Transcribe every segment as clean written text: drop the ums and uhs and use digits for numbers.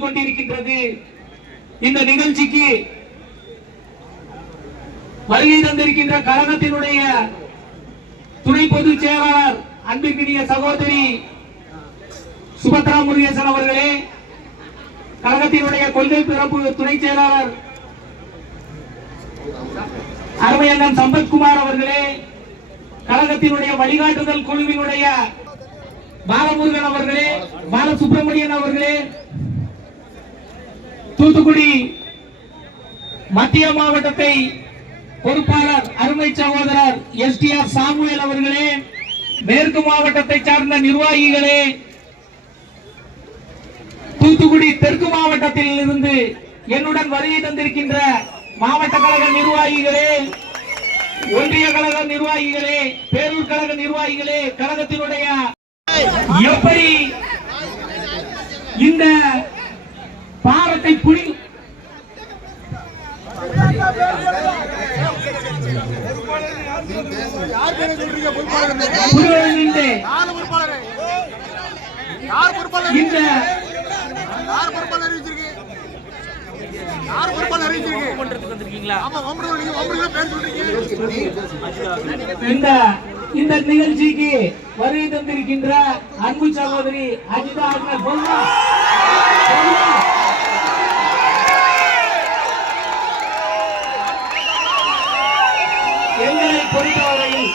நடைபெற்றுக் கொண்டிருக்கின்றது. இந்த நிகழ்ச்சிக்கு வருகை தந்திருக்கின்ற கழகத்தினுடைய துணை பொதுச் செயலாளர் அன்பிற்கினிய சகோதரி சுபத்ரா முருகேசன் அவர்களே, கழகத்தினுடைய கொள்கை பிறப்பு துணை செயலாளர் அருமையண்ணன் சம்பத்குமார் அவர்களே, கழகத்தினுடைய வழிகாட்டுதல் குழுவினுடைய பாலமுருகன் அவர்களே, பாலசுப்ரமணியன் அவர்களே, தூத்துக்குடி மத்திய மாவட்டத்தை பொறுப்பாளர் அருமை சகோதரர் எஸ்டிஆர் சாமுவேல் அவர்களே, மேற்கு மாவட்டத்தை சார்ந்த நிர்வாகிகளே, தூத்துக்குடி தெற்கு மாவட்டத்தில் இருந்து என்னுடன் வருகை தந்திருக்கின்ற மாவட்ட கழக நிர்வாகிகளே, ஒன்றிய கழக நிர்வாகிகளே, பேரூர் கழக நிர்வாகிகளே, கழகத்தினுடைய எப்படி இந்த பாரத்தை புடி இந்த நிகழ்ச்சிக்கு வருகை தந்திருக்கின்ற அன்பு சகோதரி அஜிதா எங்களை பொறுத்தவரையில்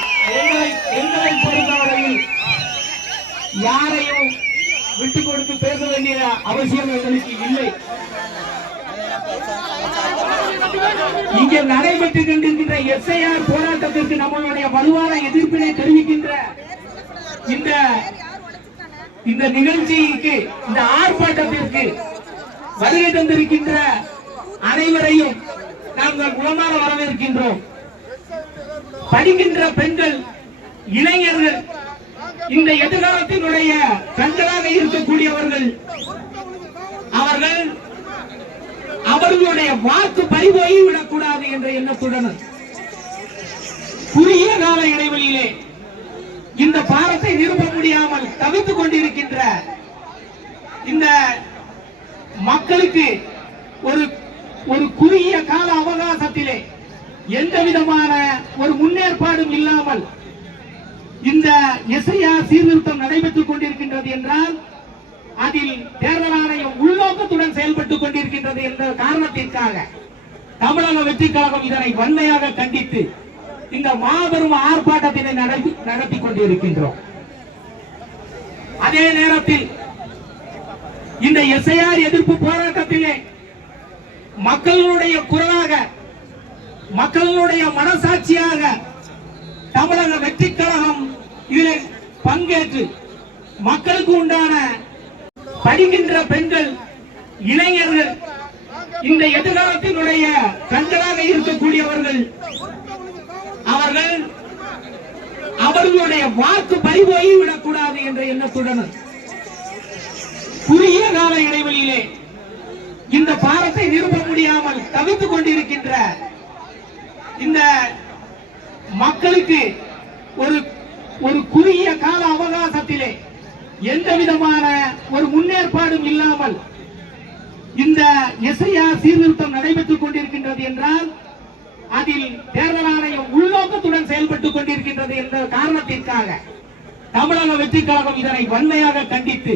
யாரையும் விட்டுக் கொடுத்து பேச வேண்டிய அவசியம் எங்களுக்கு இல்லை. இங்கே நடைபெற்றுக் கொண்டிருக்கின்ற எஸ்ஐஆர் போராட்டத்திற்கு நம்மளுடைய வலுவான எதிர்ப்பினை தெரிவிக்கின்ற இந்த நிகழ்ச்சிக்கு, இந்த ஆர்ப்பாட்டத்திற்கு வருகை தந்திருக்கின்ற அனைவரையும் நாங்கள் உளமாற வரவேற்கின்றோம். படிக்கின்ற பெண்கள், இளைஞர்கள், இந்த எதிர்காலத்தினுடைய கண்களாக இருக்கக்கூடியவர்கள், அவர்களுடைய வாக்கு பறிபோய் விடக்கூடாது என்ற எண்ணத்துடன் குறுகிய கால இடைவெளியிலே இந்த பாரத்தை நிறுவ முடியாமல் தவித்துக் கொண்டிருக்கின்ற இந்த மக்களுக்கு ஒரு குறுகிய கால அவகாசத்திலே எந்த விதமான ஒரு முன்னேற்பாடும் இல்லாமல் இந்த எஸ்ஐஆர் சீர்திருத்தம் நடைபெற்றுக் கொண்டிருக்கின்றது என்றால் அதில் தேர்தல் ஆணையம் உள்நோக்கத்துடன் செயல்பட்டுக் கொண்டிருக்கின்றது என்ற காரணத்திற்காக தமிழக வெற்றி கழகம் இதனை வன்மையாக கண்டித்து இந்த மாபெரும் ஆர்ப்பாட்டத்தினை நடத்தி கொண்டிருக்கின்றோம். அதே நேரத்தில் இந்த எஸ்ஐஆர் எதிர்ப்பு போராட்டத்திலே மக்களுடைய குரலாக, மக்களுடைய மனசாட்சியாக தமிழக வெற்றி கழகம் இதில் பங்கேற்று மக்களுக்கு உண்டான படிக்கின்ற பெண்கள், இளைஞர்கள், இந்த எதிர்காலத்தினுடைய கண்களாக இருக்கக்கூடியவர்கள், அவர்களுடைய வாக்கு பறிபோய் விடக்கூடாது என்ற எண்ணத்துடன் குறுகிய கால இடைவெளியிலே இந்த பாரத்தை நிறுவ முடியாமல் தவித்துக் கொண்டிருக்கின்ற இந்த மக்களுக்கு ஒரு குறுகிய கால அவகாசத்திலே எந்த விதமான ஒரு முன்னேற்பாடும் இல்லாமல் இந்த எஸ்ஐஆர் சீர்திருத்தம் நடைபெற்றுக் கொண்டிருக்கின்றது என்றால் அதில் தேர்தல் ஆணையம் உள்நோக்கத்துடன் செயல்பட்டுக் கொண்டிருக்கின்றது என்ற காரணத்திற்காக தமிழக வெற்றி கழகம் இதனை வன்மையாக கண்டித்து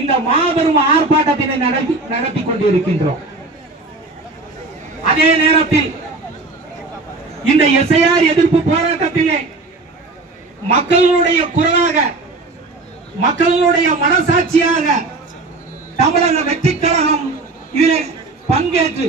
இந்த மாபெரும் ஆர்ப்பாட்டத்தினை நடத்தி கொண்டிருக்கின்றோம். அதே நேரத்தில் இந்த எஸ்ஐஆர் எதிர்ப்பு போராட்டத்திலே மக்களுடைய குரலாக, மக்களுடைய மனசாட்சியாக தமிழக வெற்றி கழகம் இதில் பங்கேற்று